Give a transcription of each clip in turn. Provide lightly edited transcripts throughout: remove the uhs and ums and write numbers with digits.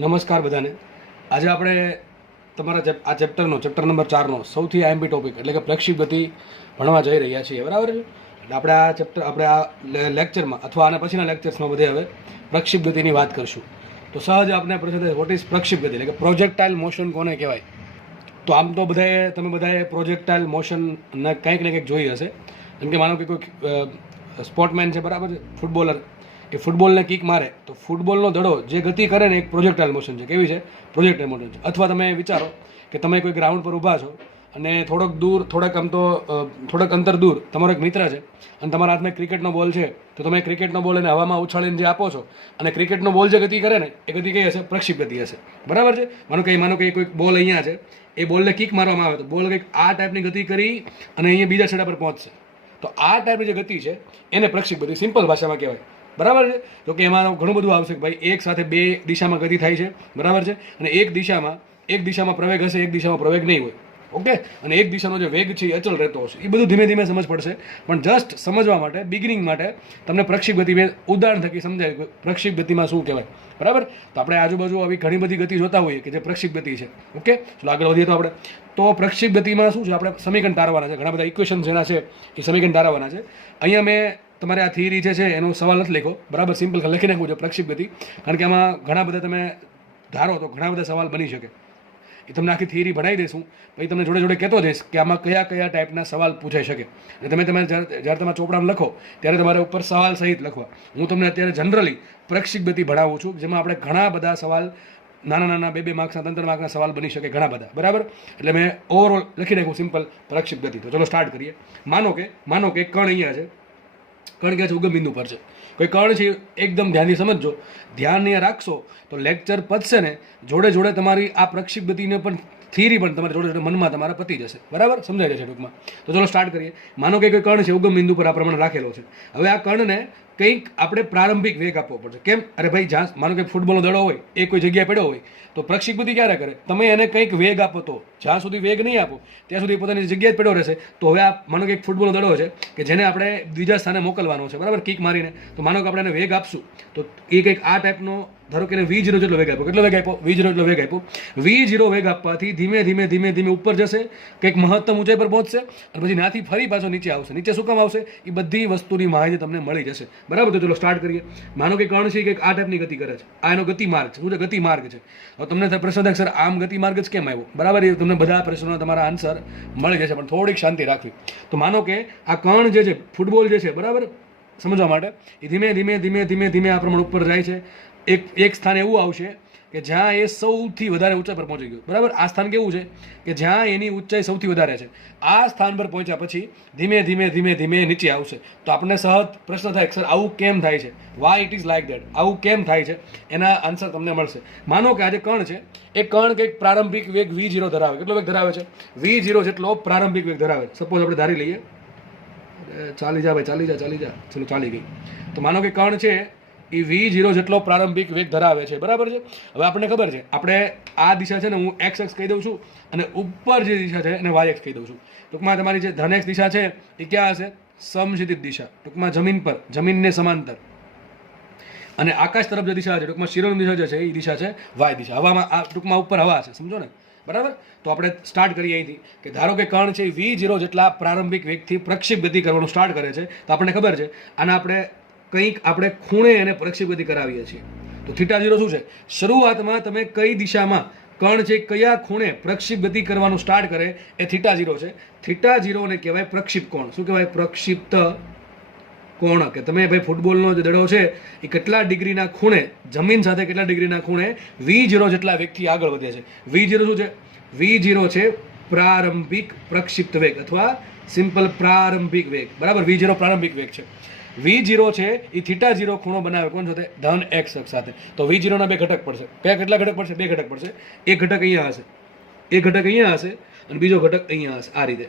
નમસ્કાર બધાને. આજે આપણે તમારા આ ચેપ્ટર નંબર 4નો સૌથી આઈએમપી ટોપિક એટલે કે પ્રક્ષેપ ગતિ ભણવા જઈ રહ્યા છીએ, બરાબર છે. એટલે આપણે આ લેક્ચરમાં અથવા આના પછીના લેક્ચર્સમાં બધે હવે પ્રક્ષેપ ગતિની વાત કરશું. તો સહજ આપણે પ્રશ્ન થાય, વોટ ઇઝ પ્રક્ષેપ ગતિ, એટલે કે પ્રોજેક્ટાઇલ મોશન કોને કહેવાય? તો આમ તો તમે બધાએ પ્રોજેક્ટાઇલ મોશનના કંઈક ને કંઈક જોઈ હશે. જેમ કે માનો કે કોઈ સ્પોર્ટમેન છે, બરાબર છે, ફૂટબોલર, એ ફૂટબોલને કિક મારે તો ફૂટબોલનો દડો જે ગતિ કરે ને એક પ્રોજેક્ટાઇલ મોશન છે. કેવી છે? પ્રોજેક્ટાઇલ મોશન છે. અથવા તમે વિચારો કે તમે કોઈ ગ્રાઉન્ડ પર ઊભા છો અને થોડોક અંતર દૂર તમારો એક મિત્ર છે અને તમારા હાથમાં ક્રિકેટનો બોલ છે, તો તમે ક્રિકેટનો બોલ એને હવામાં ઉછાળીને જે આપો છો અને ક્રિકેટનો બોલ જે ગતિ કરે ને એ ગતિ કઈ હશે? પ્રક્ષેપ ગતિ હશે, બરાબર છે. માનો કે કોઈ બોલ અહીંયા છે, એ બોલને કિક મારવામાં આવે તો બોલ કંઈક આ ટાઈપની ગતિ કરી અને અહીંયા બીજા છેડા પર પહોંચશે. તો આ ટાઈપની જે ગતિ છે એને પ્રક્ષેપ ગતિ સિમ્પલ ભાષામાં કહેવાય, બરાબર છે. તો કે એમાં ઘણું બધું આવશે કે ભાઈ એક સાથે બે દિશામાં ગતિ થાય છે, બરાબર છે, અને એક દિશામાં પ્રવેગ હશે, એક દિશામાં પ્રવેગ નહીં હોય, ઓકે. અને એક દિશાનો જે વેગ છે એ અચલ રહેતો હશે. એ બધું ધીમે ધીમે સમજ પડશે, પણ જસ્ટ સમજવા માટે, બિગિનિંગ માટે તમને પ્રક્ષેપ ગતિ મેં ઉદાહરણ થકી સમજાય કે પ્રક્ષેપ ગતિમાં શું કહેવાય, બરાબર. તો આપણે આજુબાજુ આવી ઘણી બધી ગતિ જોતા હોઈએ કે જે પ્રક્ષેપ ગતિ છે, ઓકે. ચલો આગળ વધીએ. તો પ્રક્ષેપ ગતિમાં શું છે? આપણે સમીકરણ તારવાના છે, ઘણા બધા ઇક્વેશન્સ એના છે, એ સમીકરણ તારવાના છે. અહીંયા મેં તમારે આ થિયરી જે છે એનો સવાલ નથી લખ્યો, બરાબર, સિમ્પલ લખી નાખવું છે પ્રક્ષેપ ગતિ, કારણ કે આમાં ઘણા બધા તમે ધારો તો ઘણા બધા સવાલ બની શકે. એ તમને આખી થિયરી ભણાવી દઈશું, પછી તમને જોડે જોડે કહેતો જઈશ કે આમાં કયા કયા ટાઈપના સવાલ પૂછાઈ શકે. અને તમે જ્યારે તમે ચોપડામાં લખો ત્યારે તમારે ઉપર સવાલ સહિત લખવા. હું તમને અત્યારે જનરલી પ્રક્ષેપ ગતિ ભણાવું છું, જેમાં આપણે ઘણા બધા સવાલ નાના 2 માર્ક્સના 3 માર્ક્સના સવાલ બની શકે, ઘણા બધા, બરાબર. એટલે મેં ઓવરઓલ લખી નાખ્યું સિમ્પલ પ્રક્ષેપ ગતિ. તો ચલો સ્ટાર્ટ કરીએ. માનો કે કણ અહીંયા છે, કણ ક્યાં છે? ઉગમ બિંદુ પર છે. કોઈ કણ છે, એકદમ ધ્યાનથી સમજજો, ધ્યાન અહીંયા રાખશો તો લેક્ચર પતશે ને જોડે જોડે તમારી આ પ્રક્ષેપ ગતિને પણ થિયરી પણ તમારી જોડે જોડે મનમાં તમારા પતી જશે, બરાબર, સમજાઈ જશે ટૂંકમાં. તો ચલો સ્ટાર્ટ કરીએ. માનો કે કોઈ કણ છે, ઉગમ બિંદુ પર આ પ્રમાણે રાખેલો છે. હવે આ કણને કંઈક આપણે પ્રારંભિક વેગ આપવો પડશે. કેમ? અરે ભાઈ, જ્યાં માનો કે ફૂટબોલનો દડો હોય એ કોઈ જગ્યાએ પડ્યો હોય તો પ્રક્ષેપ ગતિ ક્યારે કરે? તમે એને કંઈક વેગ આપો. તો જ્યાં સુધી વેગ નહીં આપો ત્યાં સુધી પોતાની જગ્યાએ જ પડ્યો રહેશે. તો હવે આ માનો કે એક ફૂટબોલનો દડો છે કે જેને આપણે બીજા સ્થાને મોકલવાનો છે, બરાબર, કિક મારીને. તો માનો કે આપણે એને વેગ આપશું તો એ કંઈક આ ટાઈપનો, ધારો કે એને V0 જેટલો વેગ આપ્યો. કેટલો વેગ આપ્યો? V0 જેટલો વેગ આપ્યો. V0 વેગ આપવાથી ધીમે ધીમે ઉપર જશે, કંઈક મહત્તમ ઊંચાઈ પર પહોંચશે અને પછી ત્યાંથી ફરી પાછો નીચે આવશે. નીચે શું કામ આવશે? એ બધી વસ્તુની માહિતી તમને મળી જશે, બરાબર. તો ચલો સ્ટાર્ટ કરીએ. માનો કે કણ છે કે આ ટાઈપની ગતિ કરે છે, આ એનો ગતિ માર્ગ છે. શું છે? ગતિ માર્ગ છે. હવે તમને પ્રશ્ન થાય, સર આમ ગતિ માર્ગ જ કેમ આવ્યો? બરાબર, એ તમને બધા પ્રશ્નોના તમારા આન્સર મળી જશે, પણ થોડીક શાંતિ રાખવી. તો માનો કે આ કણ જે છે, ફૂટબોલ જે છે, બરાબર, સમજવા માટે એ ધીમે આ પ્રમાણે ઉપર જાય છે. એક સ્થાન એવું આવશે કે જ્યાં એ સૌથી વધારે ઊંચાઈ પર પહોંચી ગયું, બરાબર. આ સ્થાન કેવું છે કે જ્યાં એની ઊંચાઈ સૌથી વધારે છે. આ સ્થાન પર પહોંચ્યા પછી ધીમે નીચે આવશે. તો આપણને સહજ પ્રશ્ન થાય, સર આવું કેમ થાય છે? Y it is like that? આવું કેમ થાય છે? એના આન્સર તમને મળશે. માનો કે આ જે કણ છે એ કણ કંઈક પ્રારંભિક વેગ V0 ધરાવે. કેટલો વેગ ધરાવે છે? V0 જેટલો પ્રારંભિક વેગ ધરાવે છે. સપોઝ આપણે ધારી લઈએ, ચાલી જા, ચલો ચાલી ગઈ. તો માનો કે કણ છે એ V0 જેટલો પ્રારંભિક વેગ ધરાવે છે, બરાબર છે. હવે આપણને ખબર છે, આપણે આ દિશા છે ને હું x કહી દઉં છું અને ઉપર જે દિશા છે એને y કહી દઉં છું. ટૂંકમાં તમારી જે ધન x દિશા છે એ ક્યાં હશે? સમક્ષિતિજ દિશા, ટૂંકમાં જમીનને સમાંતર. અને આકાશ તરફ જે દિશા છે, ટૂંકમાં શિરોની દિશા જે છે એ દિશા છે y દિશા. હવામાં આ ટૂંકમાં ઉપર હવા છે, સમજો ને, બરાબર. તો આપણે સ્ટાર્ટ કરીએ અહીંથી કે ધારો કે કણ છે V0 જેટલા પ્રારંભિક વેગથી પ્રક્ષેપ ગતિ કરવાનું સ્ટાર્ટ કરે છે. તો આપણને ખબર છે આના આપણે ખૂણે એને પ્રક્ષેપ ગતિ કરાવીએ છીએ. તો θ0 શું છે? શરૂઆતમાં તમે કઈ દિશામાં કણ છે કયા ખૂણે પ્રક્ષેપ ગતિ કરવાનું સ્ટાર્ટ કરે એ θ0 છે. θ0 ને કહેવાય પ્રક્ષિપ્ત કોણ. શું કહેવાય? પ્રક્ષિપ્ત કોણ. કે તમે ભાઈ ફૂટબોલનો જે દડો છે એ કેટલા ડિગ્રીના ખૂણે, જમીન સાથે કેટલા ડિગ્રીના ખૂણે V0 જેટલા વેગથી આગળ વધે છે. V0 શું છે? V0 છે પ્રારંભિક પ્રક્ષિપ્ત વેગ અથવા સિમ્પલ પ્રારંભિક વેગ, બરાબર. V0 પ્રારંભિક વેગ છે. V0 છે એ θ0 ખૂણો બનાવે કોણ સાથે? ધન x અક્ષ સાથે. તો V0 ના 2 ઘટક પડશે. કેટલા ઘટક પડશે? 2 ઘટક પડશે. એક ઘટક અહીંયા હશે, અને બીજો ઘટક અહીંયા હશે. આ રીતે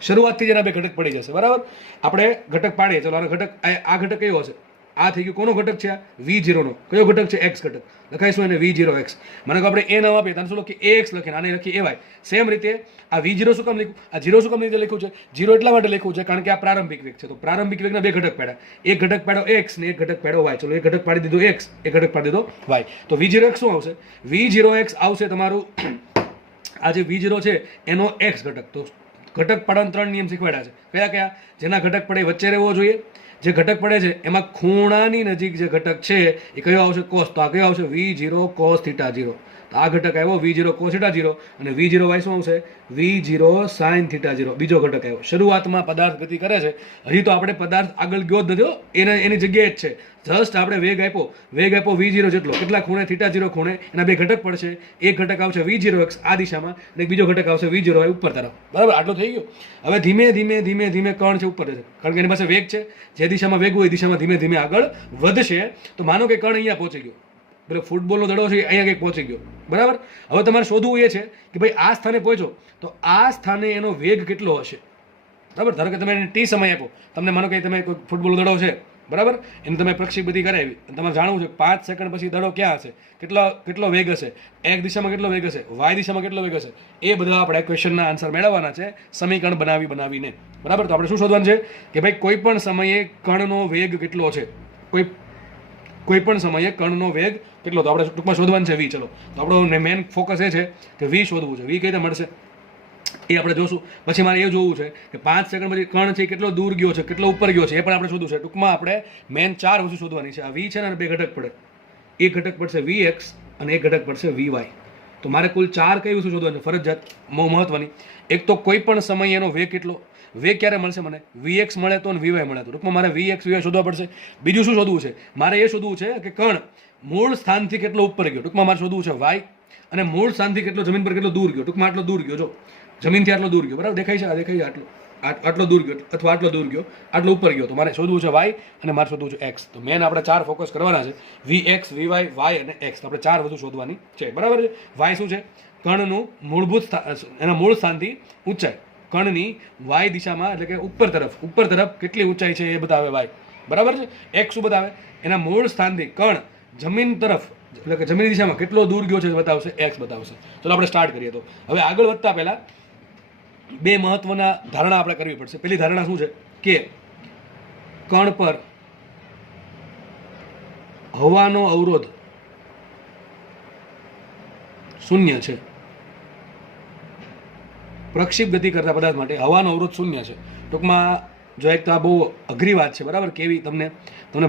શરૂઆતથી જ એના 2 ઘટક પડી જશે, બરાબર. આપણે ઘટક પાડીએ. ચલો આ ઘટક કયો હશે? આ થઈ ગયું કોનો ઘટક છે? આ V0 નો. કયો ઘટક છે? x ઘટક. લખાઈશું એને V0x. મને કહો આપણે a નામ આપીએ તો શું લખીએ? ax લખીએ, આને લખીએ ay. સેમ રીતે આ V0 શું કામ લખ્યું? આ 0 શું કામ રીતે લખ્યું છે? 0 એટલા માટે લખ્યું છે કારણ કે આ પ્રારંભિક વેગ છે. તો પ્રારંભિક વેગના બે ઘટક પાડ્યા, એક ઘટક પાડ્યો x ને એક ઘટક પાડ્યો y. ચલો એક ઘટક પાડી દીધો x, એક ઘટક પાડી દીધો y. તો V0x શું આવશે? V0x આવશે તમારું આ જે V0 છે એનો x ઘટક. તો ઘટક પાડવાના 3 નિયમ શીખવાડ્યા છે. કયા કયા? જેના ઘટક પડે વચ્ચે રહેવો જોઈએ, જે ઘટક પડે છે એમાં ખૂણાની નજીક જે ઘટક છે એ કયો આવશે? cos. તો આ કયો આવશે? V0 cos θ 0. તો આ ઘટક આવ્યો V0 cos θ 0 અને V0y શું આવશે? V0 sin θ 0. બીજો ઘટક આવ્યો. શરૂઆતમાં પદાર્થ ગતિ કરે છે, હજી તો આપણે પદાર્થ આગળ ગયો જ નથી, એની જગ્યાએ જ છે. જસ્ટ આપણે વેગ આપ્યો V0 જેટલો, કેટલા ખૂણે? θ 0 ખૂણે. એના બે ઘટક પડશે, એક ઘટક આવશે V0x આ દિશામાં અને બીજો ઘટક આવશે V0y ઉપર તરફ. બરાબર, આટલું થઈ ગયું. હવે ધીમે ધીમે કણ છે ઉપર છે, કારણ કે એની પાસે વેગ છે. જે દિશામાં વેગ હોય એ દિશામાં ધીમે ધીમે આગળ વધશે. તો માનો કે કણ અહીંયા પહોંચી ગયો, પેલો ફૂટબોલનો દડો છે અહીંયા કંઈક પહોંચી ગયો. બરાબર, હવે તમારે શોધવું એ છે કે ભાઈ આ સ્થાને પહોંચો તો આ સ્થાને એનો વેગ કેટલો હશે. બરાબર, ધારો કે તમે એને t સમય આપો, તમને માનો કે તમે કોઈ ફૂટબોલનો દડો છે, બરાબર, એને તમે પ્રક્ષેપગતિ કરાવી, તમારે જાણવું છે 5 સેકન્ડ પછી દડો ક્યાં હશે, કેટલો વેગ હશે, x દિશામાં કેટલો વેગ હશે, y દિશામાં કેટલો વેગ હશે, એ બધા આપણે ક્વેશ્ચનના આન્સર મેળવવાના છે સમીકરણ બનાવીને. બરાબર, તો આપણે શું શોધવાનું છે કે ભાઈ કોઈ પણ સમયે કણનો વેગ કેટલો છે, કોઈ પણ સમયે કણનો વેગ કેટલો. તો આપણે ટૂંકમાં શોધવાનું છે v. ચલો, તો આપણો મેઇન ફોકસ એ છે કે v શોધવું છે. v કઈ રીતે મળશે એ આપણે જોશું. પછી મારે એ જોવું છે કે 5 સેકન્ડ પછી કણ છે કેટલો દૂર ગયો છે, કેટલો ઉપર ગયો છે, એ પણ આપણે શોધવું છે. ટૂંકમાં આપણે મેઇન 4 વસ્તુ શોધવાની છે. આ v છે ને, બે ઘટક પડે, એક ઘટક પડશે vx અને એક ઘટક પડશે vy. તો મારે કુલ 4 કઈ વસ્તુ શોધવાની ફરજિયાત મહત્વની. એક તો કોઈ પણ સમયે એનો વેગ કેટલો, વેગ ક્યારે મળશે મને? vx મળે તો અને vy મળે તો. ટૂંકમાં મારે vx vy શોધવા પડશે. બીજું શું શોધવું છે? મારે એ શોધવું છે કે કણ મૂળ સ્થાનથી કેટલો ઉપર ગયો. ટૂંકમાં મારે શોધવું છે y અને મૂળ સ્થાનથી કેટલો જમીન પર કેટલો દૂર ગયો. ટૂંકમાં આટલો દૂર ગયો, જો જમીનથી આટલો દૂર ગયો. બરાબર, દેખાય છે? આ દેખાય છે? આટલો દૂર ગયો અથવા આટલો દૂર ગયો, આટલો ઉપર ગયો. તો મારે શોધવું છે y અને મારે શોધવું છે x. તો મેન આપણે 4 ફોકસ કરવાના છે, vx vy y અને x. તો આપણે 4 વસ્તુ શોધવાની છે. બરાબર છે. y શું છે? કણનું મૂળભૂત એના મૂળ સ્થાનથી ઊંચાઈ, કણની y દિશામાં એટલે કે ઉપર તરફ કેટલી ઊંચાઈ છે એ બતાવે y. બરાબર છે. x શું બતાવે? એના મૂળ સ્થાનથી કણ જમીન તરફ એટલે કે જમીન દિશામાં કેટલો દૂર ગયો છે બતાવશે, x બતાવશે. ચલો આપણે સ્ટાર્ટ કરીએ. તો હવે આગળ વધતા પહેલા બે મહત્વના ધારણા આપણે કરવી પડશે. પહેલી ધારણા શું છે કે કણ પર હવાનો અવરોધ શૂન્ય છે. પ્રક્ષેપ ગતિ કરતા પદાર્થ માટે હવાનો અવરોધ શૂન્ય છે. ટૂંકમાં જો એક તો આ બહુ અઘરી વાત છે. બરાબર, કેવી? તમને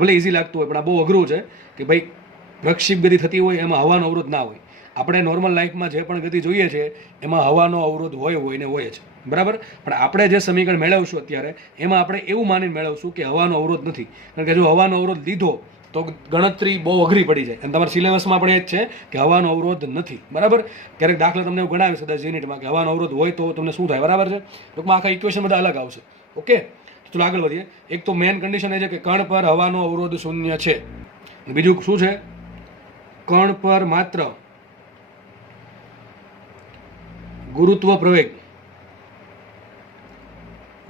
ભલે ઇઝી લાગતું હોય પણ આ બહુ અઘરું છે કે ભાઈ પ્રક્ષેપ ગતિ થતી હોય એમાં હવાનો અવરોધ ના હોય. આપણે નોર્મલ લાઈફમાં જે પણ ગતિ જોઈએ છે એમાં હવાનો અવરોધ હોય ને હોય જ. બરાબર, પણ આપણે જે સમીકરણ મેળવશું અત્યારે એમાં આપણે એવું માનીને મેળવશું કે હવાનો અવરોધ નથી. કારણ કે જો હવાનો અવરોધ લીધો તો ગણતરી બહુ અઘરી પડી જાય. અને તમારા સિલેબસમાં પણ એ જ છે કે હવાનો અવરોધ નથી. બરાબર, ક્યારેક દાખલા તમને એવું ગણાવે કદાચ યુનિટમાં કે હવાનો અવરોધ હોય તો તમને શું થાય. બરાબર છે. ટૂંકમાં આખા ઇક્વેશન બધા અલગ આવશે. ઓકે, ચલો આગળ વધીએ. એક તો મેઇન કન્ડિશન એ છે કે કણ પર હવાનો અવરોધ શૂન્ય છે. બીજું શું છે? કણ પર માત્ર ગુરુત્વ પ્રવેગ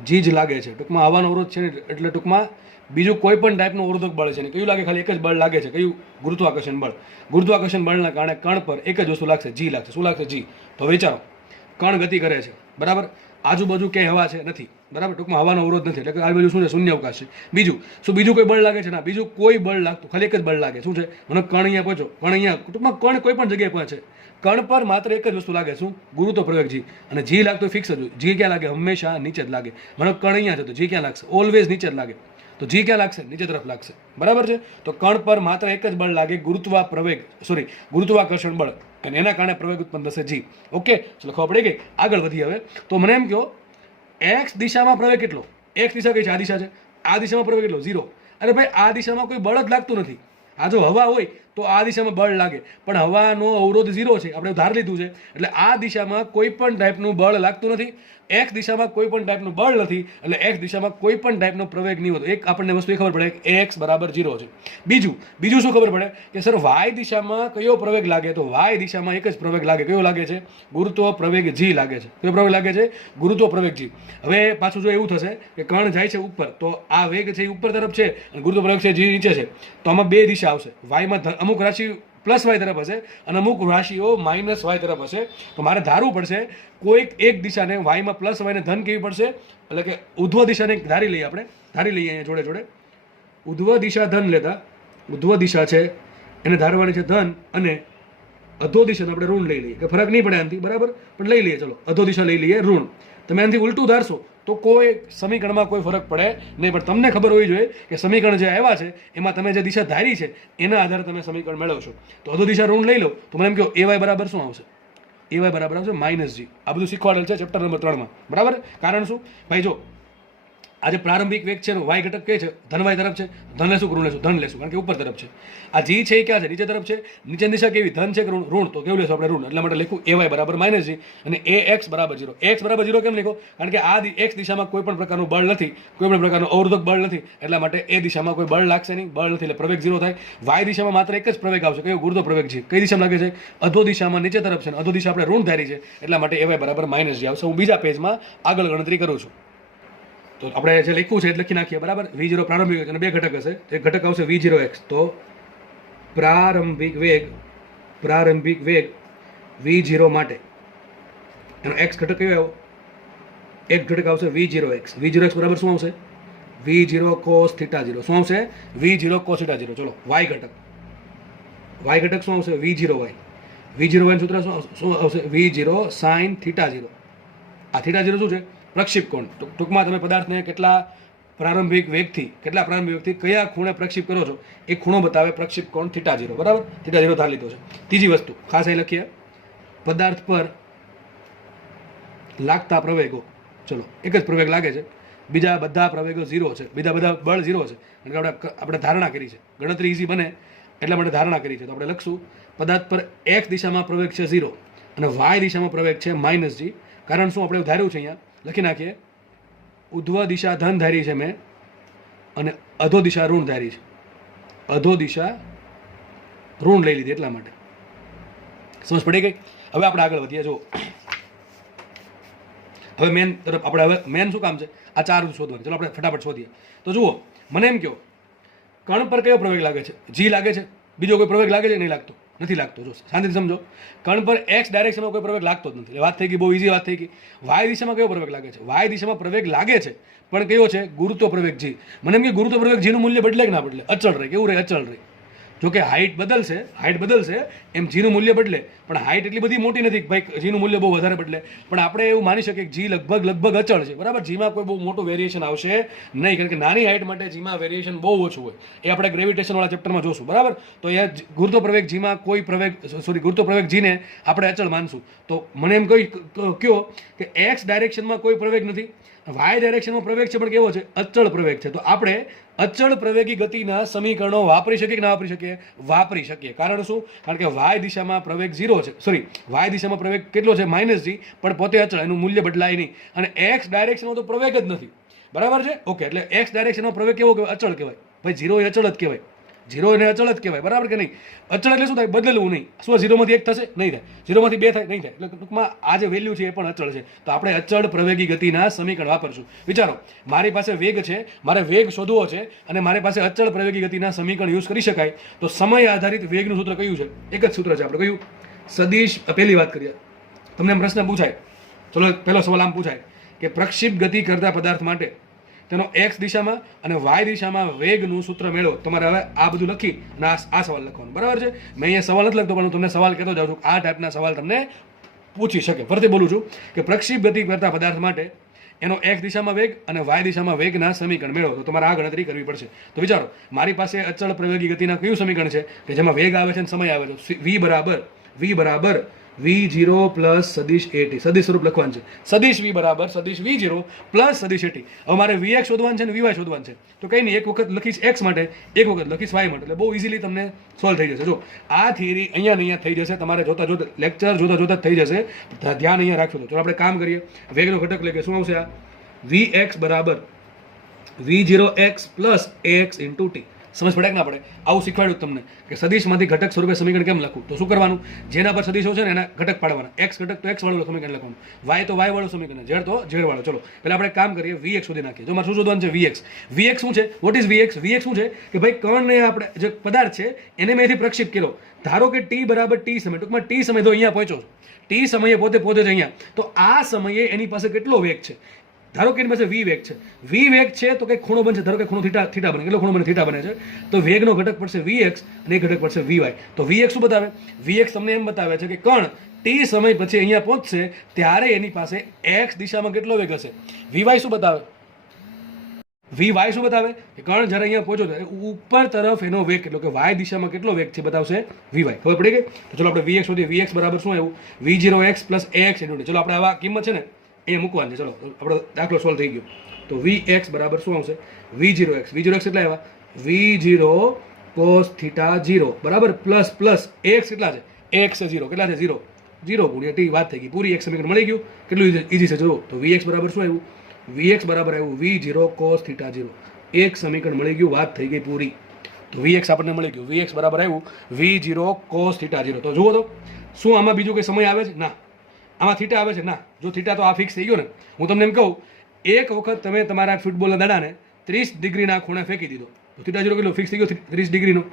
જી જ લાગે છે. ટૂંકમાં હવાનો અવરોધ છે એટલે ટૂંકમાં બીજું કોઈ પણ ટાઈપનું અવરોધક બળ છે ને. કયું લાગે? ખાલી એક જ બળ લાગે છે. કયું? ગુરુત્વાકર્ષણ બળ. ગુરુત્વાકર્ષણ બળના કારણે કણ પર એક જ વસ્તુ લાગશે, જી લાગશે. શું લાગશે? જી. તો વિચારો, કણ ગતિ કરે છે, બરાબર, આજુબાજુ ક્યાંય હવા છે નથી. બરાબર, ટૂંકમાં હવાનો અવરોધ નથી એટલે કે આજુબાજુ શું છે? શૂન્ય અવકાશ છે. બીજું કોઈ બળ લાગે છે? ના, બીજું કોઈ બળ લાગતું, ખાલી એક જ બળ લાગે. શું છે? મને કણ અહીંયા પહોંચો, કણ અહીંયા, ટૂંકમાં કણ કોઈ પણ જગ્યાએ પહોંચે. કણ પર માત્ર એક જ વસ્તુ લાગે, શું? ગુરુત્વ પ્રવેગ જી. અને જી લાગતો ફિક્સ જ હોય. જી ક્યાં લાગે? હંમેશા નીચે જ લાગે. મને કણ અહીંયા છે તો જી ક્યાં લાગશે? ઓલવેઝ નીચે જ લાગે. તો જી ક્યાં લાગશે? નીચે તરફ લાગશે. બરાબર છે. તો કણ પર માત્ર એક જ બળ લાગે, ગુરુત્વાકર્ષણ બળ, અને એના કારણે પ્રવેગ ઉત્પન્ન થશે, જી. ઓકે, ચલો ખબર પડી ગઈ. આગળ વધી. હવે તો મને એમ કહો, એક્સ દિશામાં પ્રવેગ કેટલો? એક્સ દિશા કઈ છે? આ દિશા છે. આ દિશામાં પ્રવેગ કેટલો? 0. અરે ભાઈ, આ દિશામાં કોઈ બળ જ લાગતું નથી. આ જો હવા હોય તો આ દિશામાં બળ લાગે, પણ હવાનો અવરોધ 0 છે, આપણે ધાર લીધું છે, એટલે આ દિશામાં કોઈ પણ ટાઈપનું બળ લાગતું નથી. એક્સ દિશામાં કોઈ પણ ટાઈપનું બળ નથી, એટલે એક્સ દિશામાં કોઈ પણ ટાઈપનો પ્રવેગ નહીં હોતો. એક આપણને વસ્તુ એ ખબર પડે કે એક્સ બરાબર 0 છે. બીજું શું ખબર પડે કે સર વાય દિશામાં કયો પ્રવેગ લાગે, તો વાય દિશામાં એક જ પ્રવેગ લાગે. કયો લાગે છે? ગુરુત્વ પ્રવેગ જી લાગે છે. કયો પ્રવેગ લાગે છે? ગુરુત્વ પ્રવેગ જી. હવે પાછું જો એવું થશે કે કણ જાય છે ઉપર, તો આ વેગ છે એ ઉપર તરફ છે અને ગુરુત્વ પ્રવેગ છે જી નીચે છે, તો આમાં બે દિશા આવશે. વાયમાં અમુક રાશિ પ્લસ વાય તરફ હશે અને અમુક રાશિઓ માઇનસ વાય તરફ હશે. તો મારે ધારવું પડશે કોઈક એક દિશાને વાયમાં પ્લસ વાયને ધન કેવી પડશે, એટલે કે ઉધ્વ દિશાને ધારી લઈએ આપણે, ધારી લઈએ અહીંયા જોડે જોડે. ઉધ્વ દિશા ધન લેતા, ઉધ્વ દિશા છે એને ધારવાની છે ધન, અને અધો દિશાને આપણે ઋણ લઈ લઈએ, કે ફરક નહીં પડે આનાથી, બરાબર, પણ લઈ લઈએ. ચલો અધો દિશા લઈ લઈએ ઋણ. તમે આનાથી ઉલટું ધારશો તો કોઈ સમીકરણમાં કોઈ ફરક પડે નહીં, પણ તમને ખબર હોવી જોઈએ કે સમીકરણ જે આવ્યા છે એમાં તમે જે દિશા ધારી છે એના આધારે તમે સમીકરણ મેળવશો. તો અધો દિશા ઋણ લઈ લો તો મને એમ કહો એવાય બરાબર શું આવશે? એવાય બરાબર આવશે -g. આ બધું શીખવાડેલ છે ચેપ્ટર નંબર 3માં, બરાબર. કારણ શું ભાઈ, જો આ જે પ્રારંભિક વેગ છે એનો વાય ઘટક કઈ છે? ધન વાય તરફ છે. ધન લેશું કે ઋણ લેશું? ધન લેશું, કારણ કે ઉપર તરફ છે. આ જી છે એ ક્યાં છે? નીચે તરફ છે. નીચેની દિશા કેવી? ધન છે કે ઋણ? ઋણ. તો કેવું લેશું આપણે? ઋણ. એટલા માટે લખું એવાય બરાબર -g અને ax બરાબર 0. એક્સ બરાબર 0 કેમ લખો? કારણ કે આ એક્સ દિશામાં કોઈ પણ પ્રકારનું બળ નથી, કોઈ પણ પ્રકારનું અવરોધક બળ નથી, એટલા માટે એ દિશામાં કોઈ બળ લાગશે નહીં, બળ નથી, એટલે પ્રવેગ 0 થાય. વાય દિશામાં માત્ર એક જ પ્રવેગ આવશે. કયો? ગુરુત્વ પ્રવેગ છે. કઈ દિશામાં લાગે છે? અધો દિશામાં નીચે તરફ છે. અધો દિશા આપણે ઋણ ધારી છે, એટલા માટે એવાય બરાબર -g આવશે. હું બીજા પેજમાં આગળ ગણતરી કરું છું. તો આપણે જે લખ્યું છે એ લખી નાખીએ, બરાબર. v0 પ્રારંભિક અને બે ઘટક હશે. એક ઘટક આવશે v0x, તો પ્રારંભિક વેગ v0 માટે એનો x ઘટક કયો આવ્યો? એક ઘટક આવશે v0x. v0x બરાબર શું આવશે? v0 cos θ0. શું આવશે? v0 cos θ0. ચલો y ઘટક શું આવશે? v0y. v0y સૂત્ર શું આવશે? v0 sin θ0. આ θ0 શું છે? પ્રક્ષેપ કોણ. ટૂંકમાં તમે પદાર્થને કેટલા પ્રારંભિક વેગથી કયા ખૂણે પ્રક્ષેપ કરો છો એ ખૂણો બતાવે પ્રક્ષેપ કોણ θ0, બરાબર. θ0 ધાર લીધો છે. ત્રીજી વસ્તુ ખાસ અહીં લખીએ, પદાર્થ પર લાગતા પ્રવેગો. ચલો એક જ પ્રવેગ લાગે છે, બીજા બધા પ્રવેગો 0 છે, બીજા બધા બળ 0 છે, કારણ કે આપણે ધારણા કરી છે, ગણતરી ઈઝી બને એટલા માટે ધારણા કરી છે. તો આપણે લખશું પદાર્થ પર x દિશામાં પ્રવેગ છે 0 અને y દિશામાં પ્રવેગ છે -g. કારણ શું આપણે ધાર્યું છે? અહીંયા લખી નાખીએ, ઉધ્વ દિશા ધન ધારી છે મેં અને અધો દિશા ઋણ ધારી છે. અધો દિશા ઋણ લઈ લીધી એટલા માટે. સમજ પડી ગઈ? હવે આપણે આગળ વધીએ. જો હવે મેન તરફ આપણે, હવે મેન શું કામ છે? આ ચાર શોધવાનું. ચલો આપણે ફટાફટ શોધીએ. તો જુઓ, મને એમ કહો કણ પર કયો પ્રવેગ લાગે છે? જી લાગે છે. બીજો કોઈ પ્રવેગ લાગે છે? નહીં લાગતો, નથી લાગતો. જો શાંતિથી સમજો, કણ પર એક્સ ડાયરેક્શનમાં કોઈ પ્રવેગ લાગતો જ નથી. એટલે વાત થઈ ગઈ, બહુ ઈઝી વાત થઈ ગઈ. વાય દિશામાં કયો પ્રવેગ લાગે છે? વાય દિશામાં પ્રવેગ લાગે છે, પણ કયો છે? ગુરુત્વ પ્રવેગ જી. મને એમ કે ગુરુત્વ પ્રવેગ જીનું મૂલ્ય બદલે કે ના બદલે? અચળ રહે. કેવું રહે? અચળ રહે. જો કે હાઇટ બદલશે એમ જીનું મૂલ્ય બદલે, પણ હાઇટ એટલી બધી મોટી નથી કે ભાઈ જીનું મૂલ્ય બહુ વધારે બદલે. પણ આપણે એવું માની શકીએ કે જી લગભગ અચળ છે, બરાબર. જીમાં કોઈ બહુ મોટું વેરિએશન આવશે નહીં, કારણ કે નાની હાઇટ માટે જીમાં વેરિએશન બહુ ઓછું હોય. એ આપણે ગ્રેવિટેશન વાળા ચેપ્ટરમાં જોશું, બરાબર. તો અહીંયા ગુરુત્વ પ્રવેગ જીમાં ગુરુત્વ પ્રવેગ જીને આપણે અચળ માનશું. તો મને એમ કયો કે એક્સ ડાયરેક્શનમાં કોઈ પ્રવેગ નથી, વાય ડાયરેક્શનમાં પ્રવેગ છે, પણ કેવો છે? અચળ પ્રવેગ છે. તો આપણે અચળ પ્રવેગી ગતિના સમીકરણો વાપરી શકીએ કે ના વાપરી શકીએ? વાપરી શકીએ. કારણ શું? કારણ કે વાય દિશામાં પ્રવેગ 0 છે, વાય દિશામાં પ્રવેગ કેટલો છે? -g, પણ પોતે અચળ, એનું મૂલ્ય બદલાય નહીં. અને એક્સ ડાયરેક્શનમાં તો પ્રવેગ જ નથી, બરાબર છે. ઓકે, એટલે એક્સ ડાયરેક્શનમાં પ્રવેગ કેવો કહેવાય? અચળ કહેવાય. ભાઈ 0 એ અચળ જ કહેવાય. 0 એને અચળ જ કહેવાય, બરાબર કે નહીં? અચળ એટલે શું થાય? બદલવું નહીં. શું 0 માંથી 1 થશે? નહીં થાય. 0 માંથી 2 થાય? નહીં થાય. એટલે ટૂંકમાં આ જે વેલ્યુ છે એ પણ અચળ છે. તો આપણે અચળ પ્રવેગી ગતિના સમીકરણ વાપરશું. વિચારો, મારી પાસે વેગ છે, મારે વેગ શોધવો છે અને મારી પાસે અચળ પ્રવેગી ગતિના સમીકરણ યુઝ કરી શકાય. તો સમય આધારિત વેગનું સૂત્ર કયું છે? એક જ સૂત્ર છે. આપણે કયું? સદિશ. પહેલી વાત કરીએ, તમને પ્રશ્ન પૂછાય, ચલો પહેલો સવાલ આમ પૂછાય કે પ્રક્ષેપ ગતિ કરતા પદાર્થ માટે તેનો એક્સ દિશામાં અને વાય દિશામાં વેગનું સૂત્ર મેળવો. તમારે હવે આ બધું લખી અને આ સવાલ લખવાનું, બરાબર છે. મેં અહીંયા સવાલ નથી લખતો, પણ હું તમને સવાલ કહેતો જાઉં છું. આ ટાઈપના સવાલ તમને પૂછી શકે. ફરીથી બોલું છું કે પ્રક્ષેપ ગતિ કરતા પદાર્થ માટે એનો એક્સ દિશામાં વેગ અને વાય દિશામાં વેગના સમીકરણ મેળવો. તો તમારે આ ગણતરી કરવી પડશે. તો વિચારો, મારી પાસે અચળ પ્રવેગી ગતિના કયું સમીકરણ છે કે જેમાં વેગ આવે છે અને સમય આવે છે? v બરાબર v0 પ્લસ સદિશ at, સદિશ સ્વરૂપ લખવાનું છે. સદિશ v બરાબર સદિશ v0 પ્લસ સદિશ at. હવે મારે vx શોધવાનું છે ને vy શોધવાનું છે. તો કંઈ નહીં, એક વખત લખીશ x માટે, એક વખત લખીશ y માટે, એટલે બહુ ઇઝીલી તમને સોલ્વ થઈ જશે. જો આ થિયરી અહીંયા ને અહીંયા થઈ જશે, તમારે જોતા જોતા લેક્ચર જોતા જોતા થઈ જશે. ધ્યાન અહીંયા રાખજો. તો ચલો આપણે કામ કરીએ. વેગનો ઘટક લઈએ. શું આવશે? આ vx બરાબર v0x plus ax into t. સમજ પડે કે ના પડે? આવું શીખવાડ્યું તમને કે સદિશમાંથી ઘટક સ્વરૂપે સમીકરણ કેમ લખવું. તો શું કરવાનું? જેના પર સદિશો છે ને એના ઘટક પાડવાના. x ઘટક તો x વાળું સમીકરણ લખવાનું, y તો y વાળું સમીકરણ, z તો z વાળું. ચલો પહેલા આપણે કામ કરીએ. vx શોધી નાખીએ. જો મારે શું શોધવાનું છે? vx. vx શું છે? What is vx? vx શું છે કે ભાઈ કર્ણને આપણે જે પદાર્થ છે એને મેં અહીંથી પ્રક્ષેપ કર્યો. ધારો કે t બરાબર t સમય, ટૂંકમાં t સમય તો અહીંયા પહોંચ્યો, t સમયે પોતે પહોંચે છે અહીંયા. તો આ સમયે એની પાસે કેટલો વેગ છે? ધારો કે એની પાસે v વેગ છે. v વેગ છે તો કંઈક ખૂણો બનશે. ધારો કે ખૂણો થીટા બને. કેટલો ખૂણો બને? થીટા બને છે. તો વેગનો ઘટક પડશે vx અને એક ઘટક પડશે vy. તો vx શું બતાવે? vx તમને એમ બતાવે છે કે કણ t સમય પછી અહીંયા પહોંચશે ત્યારે એની પાસે x દિશામાં કેટલો વેગ હશે. vy શું બતાવે? vy શું બતાવે? કે કણ જ્યારે અહીંયા પહોંચ્યો ત્યારે ઉપર તરફ એનો વેગ કેટલો, કે y દિશામાં કેટલો વેગ છે બતાવશે vy. ખબર પડી ગઈ? તો ચલો આપણે vx શોધીએ. vx બરાબર શું આવ્યું? v0x plus ax into t. ચલો આપણે આવા કિંમત છે ને એ મૂકવાની છે. ચલો આપણો દાખલો સોલ્વ થઈ ગયો. તો vx બરાબર શું આવશે? v0x. v0x કેટલા આવ્યા? v0 cos θ 0 બરાબર પ્લસ પ્લસ x કેટલા છે? x છે 0. કેટલા છે? 0. 0 ગુણ્યા t. વાત થઈ ગઈ. પૂરી એક સમીકરણ મળી ગયું. કેટલું ઈઝી છે જુઓ. તો vx બરાબર શું આવ્યું? vx બરાબર આવ્યું v0 cos θ 0. એક સમીકરણ મળી ગયું. વાત થઈ ગઈ પૂરી. તો vx આપણને મળી ગયું. vx બરાબર આવ્યું v0 cos θ 0. તો જુઓ તો શું આમાં બીજો કોઈ સમય આવે છે? ના. આમાં થીટા આવે છે? ના. જો થીટા તો આ ફિક્સ થઈ ગયો ને. હું તમને એમ કહું, એક વખત તમે તમારા ફૂટબોલના દાડાને 30 ડિગ્રીના ખૂણે ફેંકી દીધો તો થીટા 0 કેટલો ફિક્સ થઈ ગયો? 30 ડિગ્રીનો.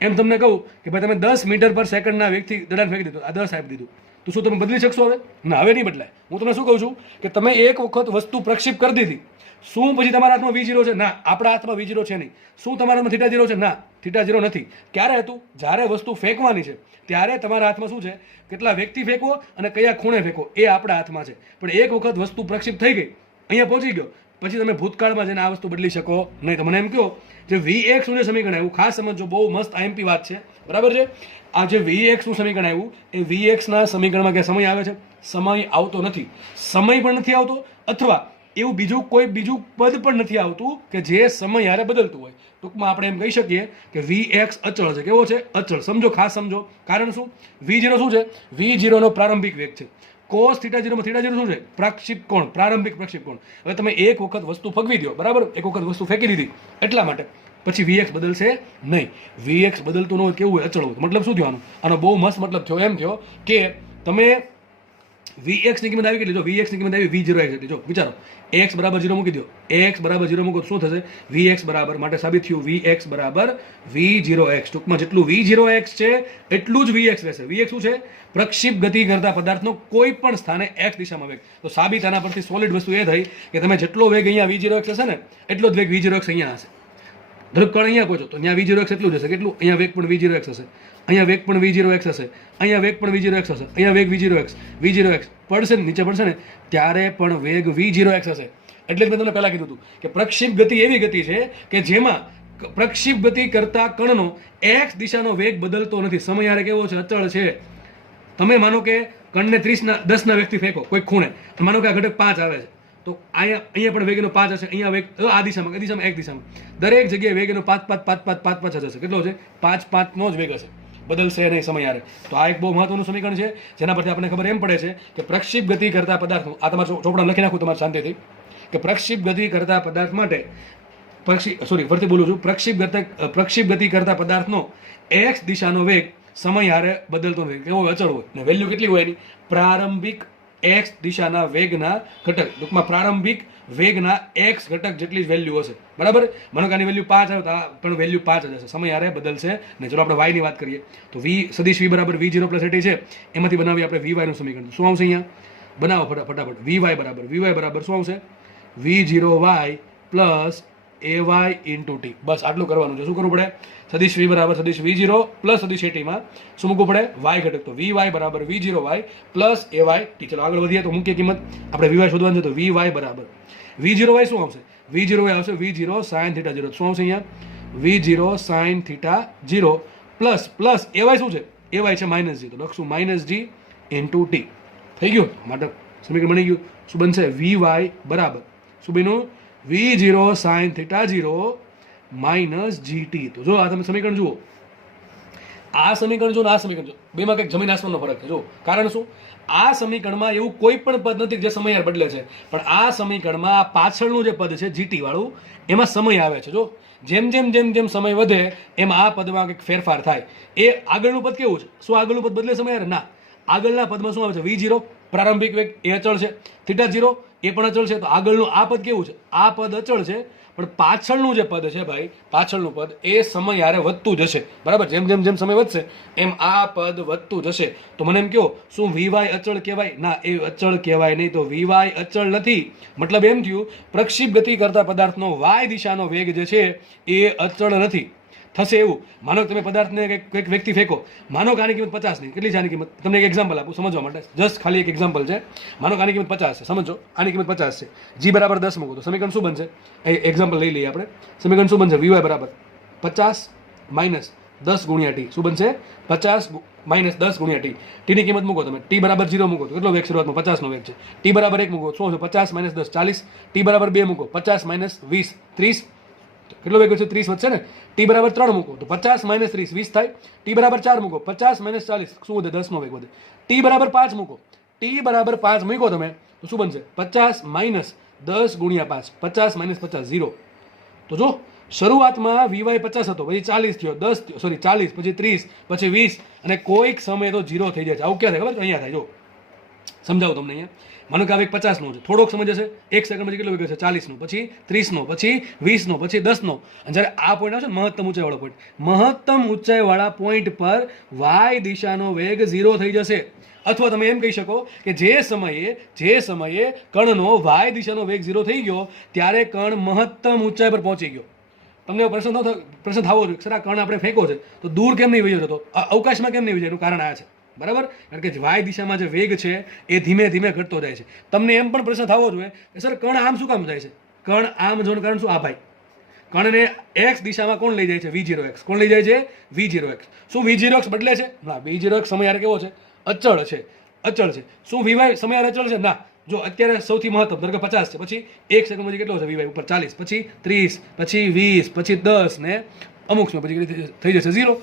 એમ તમને કહું કે ભાઈ તમે 10 મીટર પર સેકન્ડના વેગથી દડાને ફેંકી દીધો, આ 10 આપી દીધું, તો શું તમે બદલી શકશો હવે? ના, હવે નહીં બદલાય. હું તમને શું કહું છું કે તમે એક વખત વસ્તુ પ્રક્ષેપ કરી દીધી, શું પછી તમારા હાથમાં v0 છે? ના, આપણા હાથમાં v0 છે નહીં. શું તમારા હાથમાં θ 0 છે? ના, θ 0 નથી. ક્યારે હતું? જ્યારે વસ્તુ ફેંકવાની છે ત્યારે તમારા હાથમાં શું છે? કેટલા વ્યક્તિ ફેંકવો અને કયા ખૂણે ફેંકવો એ આપણા હાથમાં છે. પણ એક વખત વસ્તુ પ્રક્ષેપ થઈ ગઈ, અહીંયા પહોંચી ગયો, પછી તમે ભૂતકાળમાં જઈને આ વસ્તુ બદલી શકો નહીં. તો મને એમ કહો જે vx નું જે સમીકરણ આવ્યું, ખાસ સમજો, બહુ મસ્ત આઈએમપી વાત છે, બરાબર છે? આ જે vx નું સમીકરણ આવ્યું એ vx ના સમીકરણમાં ક્યાં સમય આવે છે? સમય આવતો નથી. સમય પણ નથી આવતો, અથવા એવું બીજું પદ પણ નથી આવતું કે જે સમય હારે બદલતું હોય. ટૂંકમાં આપણે એમ કહી શકીએ કે vx અચળ છે. કેવો છે? અચળ. સમજો, ખાસ સમજો. કારણ શું? v0 શું છે? v0 નો પ્રારંભિક વેગ છે. cos θ 0 માં θ 0 શું છે? પ્રક્ષેપ કોણ, પ્રારંભિક પ્રક્ષેપ કોણ. હવે તમે એક વખત વસ્તુ ફગવી દો, બરાબર, એક વખત વસ્તુ ફેંકી દીધી, એટલા માટે પછી vx બદલશે નહીં. vx બદલતું ન હોય, કેવું હોય? અચળ હોય. મતલબ શું થયો આનો? બહુ મસ્ત મતલબ થયો. એમ થયો કે તમે vx ની કિંમત આવી કેટલી? જો vx ની કિંમત આવી v0x. જો વિચારો, x બરાબર 0 મૂકી દો, x બરાબર 0 મૂકો શું થશે? vx બરાબર, માટે સાબિત થયું vx બરાબર v0x. ટૂંકમાં જેટલું v0x છે એટલું જ vx રહેશે. vx શું છે? પ્રક્ષેપ ગતિ કરતા પદાર્થનો કોઈ પણ સ્થાને x દિશામાં વેગ. તો સાબિત આના પરથી સોલિડ વસ્તુ એ થઈ કે તમે જેટલો વેગ અહીંયા v0x હશે ને એટલો જ વેગ v0x અહીંયા હશે. ધારો કણ અહીંયા પહોંચો તો અહીંયા v0x એટલું જ હશે. કેટલું? અહીંયા વેગ પણ v0x હશે, અહીંયા વેગ પણ v0x હશે, અહીંયા વેગ પણ v0x હશે, અહીંયા વેગ v0x પડશે ને, નીચે પડશે ને ત્યારે પણ વેગ v0x હશે. એટલે જ મેં તમને પહેલા કીધું હતું કે પ્રક્ષેપ ગતિ એવી ગતિ છે કે જેમાં પ્રક્ષેપ ગતિ કરતા કણનો x દિશાનો વેગ બદલતો નથી. સમય હારે કેવો છે? અચળ છે. તમે માનો કે કણને 10 ના વેગથી ફેંકો કોઈ ખૂણે, માનો કે આ ઘટક 5 આવે છે, તો અહીંયા પણ વેગનો 5 હશે, અહીંયા વેગ આ દિશામાં, એક દિશામાં, દરેક જગ્યાએ વેગનો 5 જ હશે. કેટલો છે? 5 નો જ વેગ હશે, બદલશે નહીં સમય હારે. તો આ એક બહુ મહત્વનું સમીકરણ છે જેના પરથી આપણને ખબર એમ પડે છે કે પ્રક્ષેપ ગતિ કરતા પદાર્થનું, આ તમારે ચોપડા લખી નાખું તમારે શાંતિથી, કે પ્રક્ષેપ ગતિ કરતા પદાર્થ માટે ફરીથી બોલું છું, પ્રક્ષેપ ગતિ કરતા પદાર્થનો x દિશાનો વેગ સમય હારે બદલતો નથી. કેવો? અચળ હોય. ને વેલ્યુ કેટલી હોય એની? પ્રારંભિક x દિશાના વેગના ઘટક, ટૂંકમાં પ્રારંભિક વેગના x ઘટક જેટલી જ વેલ્યુ હશે, બરાબર? માનો કે આની વેલ્યુ 5 આવે તો પણ વેલ્યુ 5 જ હશે, સમય હારે બદલશે ને. ચલો આપણે y ની વાત કરીએ તો સદિશ v બરાબર v0 પ્લસ at છે, એમાંથી બનાવીએ આપણે vy નું સમીકરણ. શું આવશે અહીંયા? બનાવો ફટાફટ. vy બરાબર શું આવશે? v0y plus ay into t. બસ આટલું કરવાનું છે. શું કરવું પડે? સદિશ v બરાબર સદિશ v0 પ્લસ સદિશ at માં શું મૂકવું પડે? y ઘટક. તો vy બરાબર v0y પ્લસ ay t. ચલો આગળ વધીએ તો મુખ્ય કિંમત આપણે vy શોધવાનું છે. તો vy બરાબર v0y શું આવશે? v0y આવશે v0 sin θ 0. શું આવશે અહીંયા? v0 sin θ 0 પ્લસ ay શું છે? ay છે -g, તો લખશું -g ઇન્ટુ ટી થઈ ગયું. માટે સમીકરણ બની ગયું. શું બનશે? વી વાય બરાબર શું બન્યું? V0 sin θ0 minus GT. તો જો આ તમે સમીકરણ જુઓ, આ સમીકરણ જો ને આ સમીકરણ જો, બેમાં કંઈક જમીન આસમાનનો ફરક છે. જો કારણ શું? આ સમીકરણમાં એવું કોઈ પણ પદ નથી જે સમય બદલે છે, પણ આ સમીકરણમાં આ પાછળનું જે પદ છે GT વાળું, એમાં સમય આવે છે. જો જેમ જેમ જેમ જેમ સમય વધે એમ આ પદમાં કંઈક ફેરફાર થાય. એ આગળનું પદ કેવું છે? શું આગળનું પદ બદલે સમય? ના, આગળના પદમાં શું આવે છે? V0 પ્રારંભિક વેગ એ અચળ છે, θ0 એ પણ અચળ છે. તો આગળનું આ પદ કેવું છે? આ પદ અચળ છે, પણ પાછળનું જે પદ છે ભાઈ, પાછળનું પદ એ સમય યારે વધતું જશે. બરાબર? જેમ જેમ જેમ સમય વધશે એમ આ પદ વધતું જશે. તો મને એમ કહો, શું વીવાય અચળ કહેવાય? ના, એ અચળ કહેવાય નહીં. તો વીવાય અચળ નથી. મતલબ એમ થયું, પ્રક્ષિપ્ત ગતિ કરતા પદાર્થનો વાય દિશાનો વેગ જે છે એ અચળ નથી. થશે એવું, માનો તમે પદાર્થને કંઈક વ્યક્તિ ફેંકો, માનો કે આની કિંમત 50 ની. કેટલી છે આની કિંમત? તમને એક એક્ઝામ્પલ આપું સમજવા માટે, જસ્ટ ખાલી એક એક્ઝામ્પલ છે. માનો કે આની કિંમત 50 છે, સમજો આની કિંમત 50 છે, જી બરાબર 10 મૂકો તો સમીકરણ શું બનશે? એક્ઝામ્પલ લઈ લઈએ આપણે. સમીકરણ શું બનશે? વીવાય બરાબર 50 માઇનસ 10 ગુણ્યા ટી. શું બનશે? 50 માઇનસ 10 ગુણ્યા ટી. ટીની કિંમત મૂકો તમે, ટી બરાબર 0 મૂકો તો કેટલો વેગ શરૂઆતમાં 50 નો વેગ છે. ટી બરાબર 1 મૂકો, શું છે? 50 માઇનસ 10 40. ટી બરાબર 2 મૂકો, 50 માઇનસ 20 30. કેટલો વેગ વધશે? 30 વધશે ને. ટી બરાબર 3 મૂકો તો 50 માઇનસ 30 20 થાય. ટી બરાબર 4 મૂકો, 50 માઇનસ 40 શું વધે? 10 નો વેગ વધે. ટી બરાબર 5 મૂકો, ટી બરાબર 5 મૂકો તમે તો શું બનશે? 50 માઇનસ 10 ગુણ્યા 5, 50 માઇનસ 50 0. તો જો શરૂઆતમાં વીવાય 50 હતો, પછી 40 થયો, 10 થયો, સોરી 40, પછી 30, પછી 20, અને કોઈક સમય તો 0 થઈ જાય છે. આવું ક્યાં થાય ખબર છે? અહીંયા થાય. જો સમજાવું તમને અહીંયા. માનો કે આ વેગ 50 નો છે, થોડોક સમય જશે, 1 સેકન્ડ પછી કેટલો વેગ હશે? 40 નો, પછી 30 નો, પછી 20 નો, પછી 10 નો. અને જ્યારે આ પોઈન્ટ આવશે ને મહત્તમ ઊંચાઈવાળો પોઈન્ટ, મહત્તમ ઊંચાઈવાળા પોઈન્ટ પર વાય દિશાનો વેગ 0 થઈ જશે. અથવા તમે એમ કહી શકો કે જે સમયે કણનો વાય દિશાનો વેગ 0 થઈ ગયો ત્યારે કણ મહત્તમ ઊંચાઈ પર પહોંચી ગયો. તમને પ્રશ્ન થવો જોઈએ, સર આ કણ આપણે ફેંકો છે તો દૂર કેમ નહીં વયો જતો, અવકાશમાં કેમ નહીં વયો જાય? એનું કારણ આ છે. બરાબર? કારણ કે વાય દિશામાં જે વેગ છે એ ધીમે ધીમે ઘટતો જાય છે. તમને એમ પણ પ્રશ્ન થવો જોઈએ કે સર કણ આમ શું કામ જાય છે? કણ આમ જવાનું કારણ શું? આ ભાઈ કણને એક્સ દિશામાં કોણ લઈ જાય છે? V0x. કોણ લઈ જાય છે? V0x. શું V0x બદલે છે? ના, V0x સમય યારે કેવો છે? અચળ છે. અચળ છે. શું વીવાય સમય યારે અચળ છે? ના. જો અત્યારે સૌથી મહત્તમ ધારો કે 50 છે, પછી 1 સેકન્ડ પછી કેટલો છે વીવાય ઉપર? 40, પછી 30, પછી 20, પછી 10 ને અમુક સમય પછી થઈ જશે 0.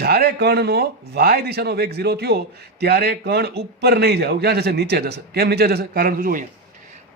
જ્યારે કણનો વાય દિશાનો વેગ 0 થયો ત્યારે કણ ઉપર નહીં જાય, ક્યાં જશે? નીચે જશે. કેમ નીચે જશે? કારણ શું? અહીંયા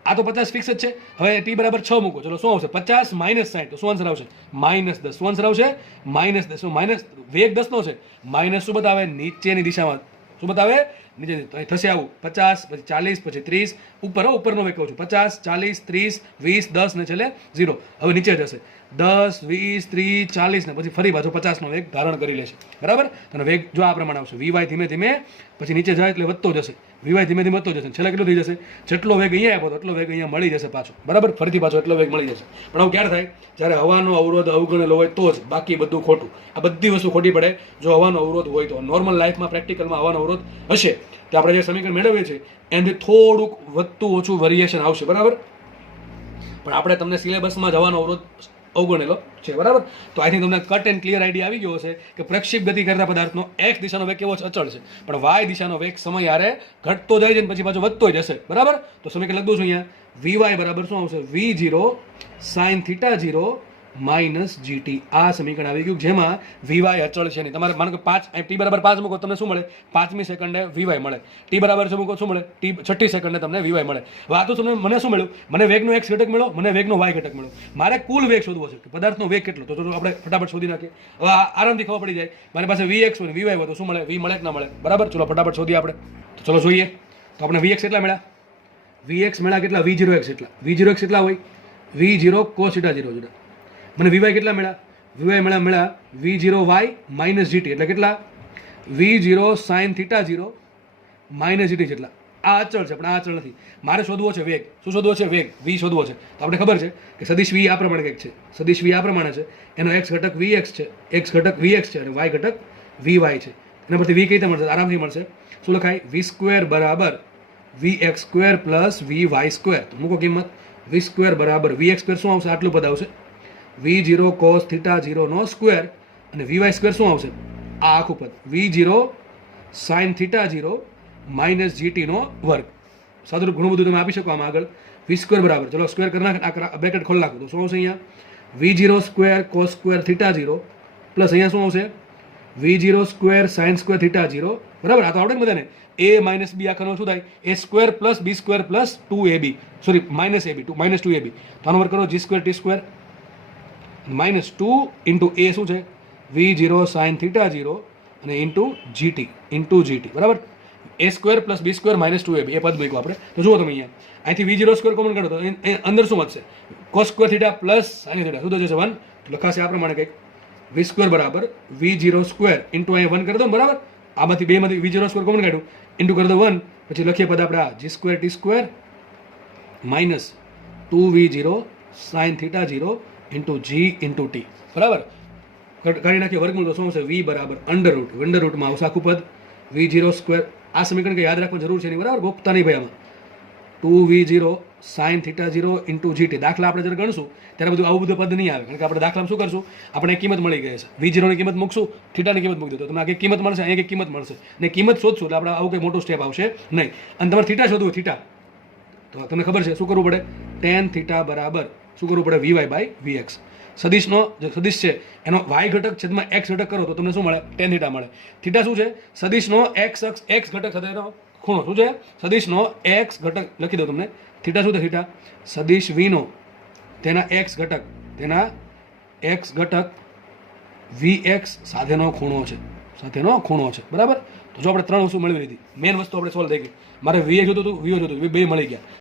આ તો 50 ફિક્સ જ છે. હવે ટી બરાબર 6 મૂકો, ચલો શું આવશે? 50 માઇનસ 60 તો શું આન્સર આવશે? માઇનસ 10. શું આન્સર આવશે? માઇનસ 10. શું માઇનસ? વેગ 10 નો છે, માઇનસ શું બતાવે? નીચેની દિશામાં. શું બતાવે? નીચે. તો અહીં થશે આવું 50, પછી 40, પછી 30, ઉપરનો વેગ કહું છું, 50, 40, 30, 20, 10 ને છેલ્લે 0. હવે નીચે જશે 10, 20, 30, 40 ને પછી ફરી પાછો 50 નો વેગ ધારણ કરી લેશે. બરાબર? અને વેગ જો આ પ્રમાણે આવશે, વીવાય ધીમે ધીમે પછી નીચે જાય એટલે વધતો જશે, વીવાય ધીમે ધીમે વધતો જશે. છેલ્લે કેટલો થઈ જશે? જેટલો વેગ અહીંયા આપ્યો એટલો વેગ અહીંયા મળી જશે પાછો. બરાબર? ફરીથી પાછો એટલો વેગ મળી જશે. પણ આવું ક્યારે થાય? જ્યારે હવાનો અવરોધ અવગણેલો હોય તો જ, બાકી બધું ખોટું. આ બધી વસ્તુ ખોટી પડે જો હવાનો અવરોધ હોય તો. નોર્મલ લાઈફમાં પ્રેક્ટિકલમાં હવાનો અવરોધ હશે તો આપણે જે સમીકરણ મેળવીએ છીએ એનાથી થોડુંક વધતું ઓછું વેરિએશન આવશે. બરાબર? પણ આપણે તમને સિલેબસમાં જવાનો અવરોધ અવગણેલો છે. બરાબર? તો આથી તમને કટ એન્ડ ક્લિયર આઈડિયા આવી ગયો હશે કે પ્રક્ષિપ્ત ગતિ કરતા પદાર્થનો એક્સ દિશાનો વેગ કેવો છે? અચળ છે. પણ વાય દિશાનો વેગ સમય યારે ઘટતો જાય છે અને પછી પાછો વધતો જશે. બરાબર? તો સમીકરણ લખું છું અહીંયા, વીવાય બરાબર શું આવશે? V0 sin θ0 minus GT. આ સમીકરણ આવી ગયું જેમાં વીવાય અચળ છે નહીં. તમારે માનો કે 5 ટી બરાબર 5 મૂકો તમને શું મળે? 5મી સેકન્ડે વીવાય મળે. ટી બરાબર 6 મૂકો શું મળે? ટી 6ઠી સેકન્ડે તમને વીવાય મળે. હવે આ તો તમને મને શું મળ્યું? મને વેગનો એક્સ ઘટક મળ્યો, મને વેગનો વાય ઘટક મળ્યો. મારે કુલ વેગ શોધવો છે કે પદાર્થનો વેગ કેટલો. તો આપણે ફટાફટ શોધી નાખીએ. હવે આરામથી ખબર પડી જાય. મારી પાસે Vx હોય વીવાય હોય તો શું મળે? વી મળે કે ના મળે? બરાબર? ચલો ફટાફટ શોધીએ આપણે. તો ચલો જોઈએ. તો આપણે Vx કેટલા મળ્યા? Vx મળ્યા કેટલા? V0x એટલા. V0x કેટલા હોય? V0 cos θ0. મને વીવાય કેટલા મળ્યા? વીવાય મળ્યા V0y માઇનસ GT એટલે કેટલા? V0 sin θ0 માઇનસ GT જેટલા. આ અચળ છે પણ આ અચળ નથી. મારે શોધવો છે વેગ. શું શોધવો છે? વેગ. V શોધવો છે. તો આપણે ખબર છે કે સદિશ V આ પ્રમાણે કંઈક છે. સદિશ V આ પ્રમાણે છે. એનો x ઘટક Vx છે, x ઘટક Vx છે અને y ઘટક Vy છે. એના પરથી V કઈ રીતે મળશે? આરામથી મળશે. શું લખાય? V² બરાબર Vx² પ્લસ Vy². તો મૂકો કિંમત. V² બરાબર Vx² શું આવશે? આટલું પદ આવશે. V0 cos θ0 નો સ્ક્વેર અને Vy² શું આવશે? આ આખું પદ V0 sin θ0 માઇનસ જીટીનો વર્ગ. સાદું ઘણું બધું તમે આપી શકો આમાં આગળ. વી સ્ક્વેર બરાબર, ચલો સ્ક્વેર કરી નાખ, આ બ્રેકેટ ખોલી નાખો તો શું આવશે અહીંયા? V0 square cos square theta 0 plus અહીંયા શું આવશે? V0 square sine square theta 0 બરાબર. આ તો આવડે ને બધાને? a માઇનસ બી આખાનો શું થાય? a square plus B square plus 2ab, sorry minus ab, minus 2ab. તો આનો વર્ગ કરો G square T square minus 2 into a શું છે? V0 સાઇન થીટા 0 અને ઇન્ટુ જીટી બરાબર. a square plus B square minus 2ab એ પદ મૂક્યું આપણે. તો જુઓ તમે અહીંયા અહીંથી V0 સ્ક્વેર કોમન કાઢો તો અંદર શું વધશે? Cos square theta plus sine theta, શું થશે? 1. લખાશે આ પ્રમાણે કંઈક વી સ્ક્વેર બરાબર V0 સ્ક્વેર ઇન્ટુ અહીંયા 1 કરી દો બરાબર. આમાંથી બેમાંથી V0 સ્ક્વેર કોમન કાઢ્યું, ઇન્ટુ કરી દો 1, પછી લખીએ પદ આપણે આ G square T square minus 2V0 sine theta 0 into G into T બરાબર. કાઢી નાખીએ વર્ગમૂળ તો શું આવશે? V બરાબર અંડર રૂટમાં આવશે આખું પદ V0 સ્ક્વેર. આ સમીકરણ કે યાદ રાખવાની જરૂર છે નહીં બરાબર, ગોખતા નહીં ભાઈ આમાં. 2V0 sine theta 0 into GT. દાખલા આપણે જ્યારે ગણશું ત્યારે બધું આવું બધું પદ નહીં આવે, કારણ કે આપણે દાખલામાં શું કરશું? આપણે એક કિંમત મળી ગઈ છે, V0 ની કિંમત મૂકશું, થીટાની કિંમત મૂકી દો તો તમને આ કિંમત મળશે, અહીંયા એક કિંમત મળશે ને કિંમત શોધશું એટલે આપણે આવું કંઈ મોટું સ્ટેપ આવશે નહીં. અને તમારે થીટા શોધવું, થીટા તો તમને ખબર છે શું કરવું પડે? ટેન થીટા બરાબર શું કરવું પડે? VY by VX. સદિશનો જે સદિશ છે એનો y ઘટક છેદમાં x ઘટક કરો તો તમને શું મળે? ટેન થીટા મળે. થીટા શું છે? સદિશનો x ઘટક સાથેનો ખૂણો. શું છે? સદિશનો x ઘટક લખી દો તમને. થીટા શું છે? થીટા સદિશ વીનો તેના x ઘટક VX સાથેનો ખૂણો છે બરાબર. તો જો આપણે ત્રણ વસ્તુ મેળવી લીધી, મેન વસ્તુ આપણે સોલ્વ થઈ ગઈ. મારે VX જોતું હતું, VO જોતું હતું, બે મળી ગયા.